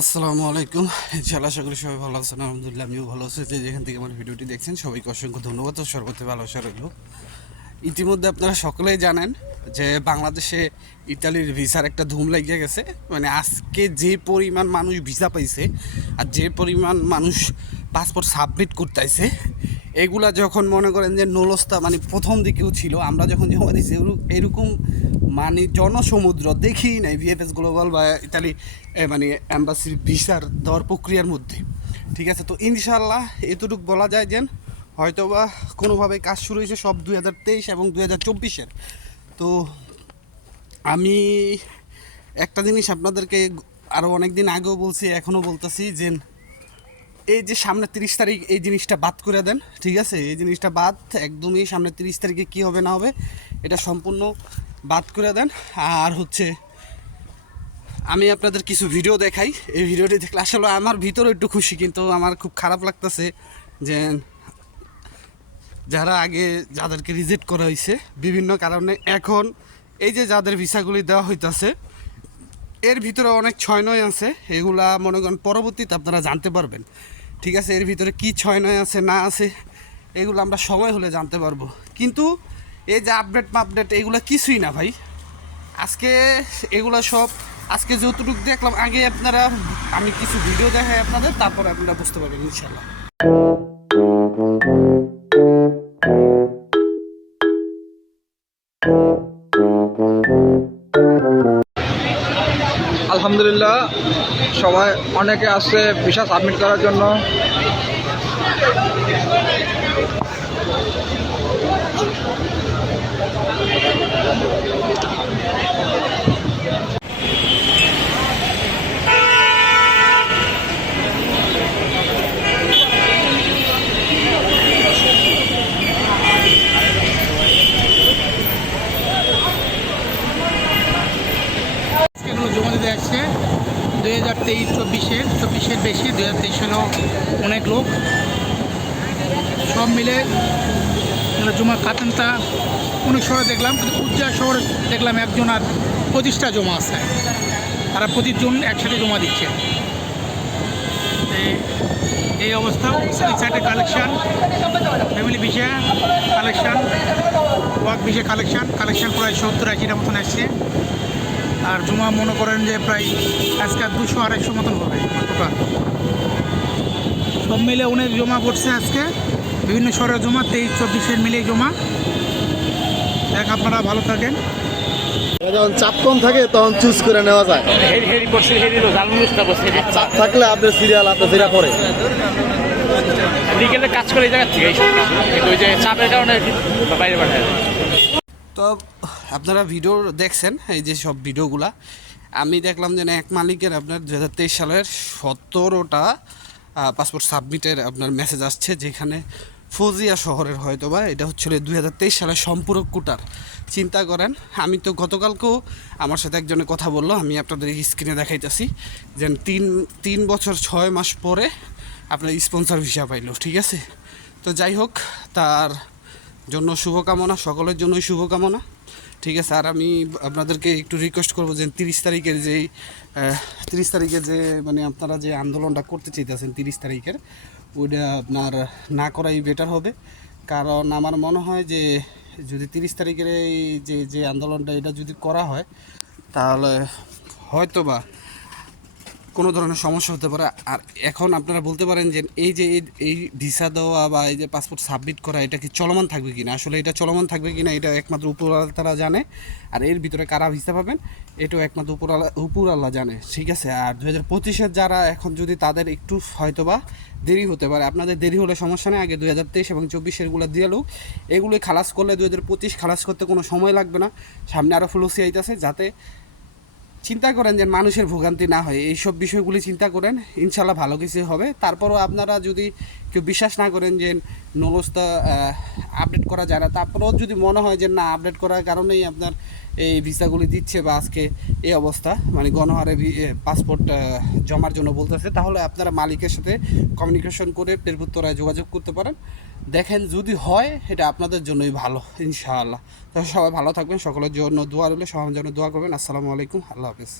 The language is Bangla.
আসসালামু আলাইকুম। ইনশাআল্লাহ আশা করি সবাই ভালো আছেন, আলহামদুলিল্লাহ আমিও ভালো আছি। যে যেখান থেকে আমার ভিডিওটি দেখছেন, সবাইকে অসংখ্য ধন্যবাদ ও সর্বতে ভালোবাসা রইল। ইতিমধ্যে আপনারা সকলেই জানেন যে বাংলাদেশে ইতালির ভিসার একটা ধুম লাগিয়ে গেছে। মানে আজকে যে পরিমাণ মানুষ ভিসা পাইছে আর যে পরিমাণ মানুষ পাসপোর্ট সাবমিট করতেছে, এগুলা যখন মনে করেন যে নলস্তা মানে প্রথম দিকেও ছিল, আমরা যখন জমা দিয়েছি এরকম মানে জনসমুদ্র, দেখি নাই ভিএফএস গ্লোবাল বা ইতালি মানে অ্যাম্বাসির ভিসার দেওয়ার প্রক্রিয়ার মধ্যে। ঠিক আছে, তো ইনশাল্লাহ এতটুকু বলা যায় যে হয়তোবা কোনোভাবে কাজ শুরু হয়েছে সব দুই হাজার তেইশ এবং দুই হাজার চব্বিশের। তো আমি একটা জিনিস আপনাদেরকে আরও অনেক দিন আগেও বলছি, এখনও বলতেছি যে এই যে সামনে তিরিশ তারিখ এই জিনিসটা বাদ করে দেন, ঠিক আছে? এই জিনিসটা বাদ, একদমই সামনে তিরিশ তারিখে কী হবে না হবে, এটা সম্পূর্ণ বাদ করে দেন। আর হচ্ছে, আমি আপনাদের কিছু ভিডিও দেখাই। এই ভিডিওটি দেখলে আসলে আমার ভিতরে একটু খুশি, কিন্তু আমার খুব খারাপ লাগতেছে যে যারা আগে যাদেরকে রিজেক্ট করা হয়েছে, বিভিন্ন কারণে এখন এই যে যাদের ভিসাগুলি দেওয়া হইতাছে, এর ভিতরে অনেক ছয় নয় আছে। এগুলা মনে করেন পরবর্তীতে আপনারা জানতে পারবেন। ঠিক আছে, এর ভিতরে কি ছয় নয় আছে, না আছে, এগুলো আমরা সময় হলে জানতে পারব। কিন্তু এই যে আপডেট আপডেট এগুলো কিছুই না ভাই। আজকে এগুলো সব, আজকে যতটুকু দেখলাম, আগে আপনারা, আমি কিছু ভিডিও দেখাই আপনাদের, তারপরে আপনারা বুঝতে পারবেন ইনশাল্লাহ আলহামদুলিল্লাহ, সবাই অনেকে আসছে ভিসা সাবমিট করার জন্য এগুলো জমা দিতে আসছে দুই হাজার তেইশ, চব্বিশের চব্বিশের বেশি, দুই হাজার তেইশ হলো অনেক লোক। সব মিলে জমা কাতানটা অনেক শহরে দেখলাম, কিন্তু উজ্জা শহরে দেখলাম একজন আর পঁচিশটা জমা আছে। তারা প্রতিজন একসাথে জমা দিচ্ছে। এই- অবস্থা সাইডে কালেকশান ফ্যামিলি বিষয় কালেকশান ওয়ার্ক বিষয় কালেকশান কালেকশান প্রায় সত্তর আশিটা মতন আসছে। আর জমা মনে করেন যে প্রায় আজকে দুশো আড়াইশো মতন হবে টোটাল। সব মিলে অনেক জমা পড়ছে আজকে। বিভিন্ন শহরের জমা তেইশ চব্বিশের মিলেই জমা। দেখ আপনারা ভালো থাকেন। যখন চাপ কম থাকে তখন চুজ করে নেওয়া যায়। চাপ থাকলে আপনার সিরিয়াল আপনার সিরিয়াল পরে বিকেলে কাজ করে এই জায়গা থেকে ওই যে চাপের কারণে বাইরে পাঠায় তো আপনারা ভিডিও দেখছেন, এই যে সব ভিডিওগুলা আমি দেখলাম যে এক মালিকের আপনার দু হাজার তেইশ সালের সতেরোটা পাসপোর্ট সাবমিটের আপনার মেসেজ আসছে, যেখানে ফৌজিয়া শহরের হয়তো বা এটা হচ্ছিল দুই হাজার তেইশ সালের সম্পূরক কুটার। চিন্তা করেন, আমি তো গতকালকেও আমার সাথে একজনে কথা বলল, আমি আপনাদের স্ক্রিনে দেখাইতেছি, যে তিন তিন বছর ছয় মাস পরে আপনার স্পন্সর ভিসা পাইলো, ঠিক আছে? তো যাই হোক, তার জন্য শুভকামনা, সকলের জন্যই শুভকামনা। ঠিক আছে, আর আমি আপনাদেরকে একটু রিকোয়েস্ট করব যে তিরিশ তারিখের যেই তিরিশ তারিখে যে মানে আপনারা যে আন্দোলনটা করতে চাইতেছেন তিরিশ তারিখের, ওইটা আপনার না করাই বেটার হবে। কারণ আমার মনে হয় যে, যদি তিরিশ তারিখের এই যে যে আন্দোলনটা এটা যদি করা হয়, তাহলে হয়তো বা কোনো ধরনের সমস্যা হতে পারে। আর এখন আপনারা বলতে পারেন যে এই যে এই- ভিসা দেওয়া বা এই যে পাসপোর্ট সাবমিট করা, এটা কি চলমান থাকবে কি না আসলে এটা চলমান থাকবে কি না এটা একমাত্র উপরওয়ালা তারা জানে। আর এর ভিতরে কারা ভিসা পাবেন, এটাও একমাত্র উপরওয়ালা উপরওয়ালা জানে। ঠিক আছে? আর দু হাজার পঁচিশের যারা এখন যদি তাদের একটু হয়তোবা দেরি হতে পারে, আপনাদের দেরি হলে সমস্যা নেই, আগে দু হাজার তেইশ এবং চব্বিশেরগুলো দিয়ে লোক। এগুলোই খালাস করলে দু হাজার পঁচিশ খালাস করতে কোনো সময় লাগবে না। সামনে আরও ফ্লুসি আইতেছে, যাতে চিন্তা করেন যে মানুষের ভোগান্তি না হয়, এইসব বিষয়গুলি চিন্তা করেন ইনশাল্লাহ ভালো কিছু হবে। তারপরও আপনারা যদি কেউ বিশ্বাস না করেন যে নলস্তা আপডেট করা যায় না, তারপরেও যদি মনে হয় যে না আপডেট করার কারণেই আপনার এই ভিসাগুলি দিচ্ছে বা আজকে এই অবস্থা মানে গণহারে পাসপোর্ট জমার জন্য বলতেছে, তাহলে আপনারা মালিকের সাথে কমিউনিকেশন করে পেরপুত্তরায় যোগাযোগ করতে পারেন। দেখেন যদি হয়, এটা আপনাদের জন্যই ভালো, ইনশাআল্লাহ। তো সবাই ভালো থাকবেন, সকলের জন্য দোয়া রইলে সবার জন্য দোয়া করবেন। আসসালামু আলাইকুম, আল্লাহ হাফিজ।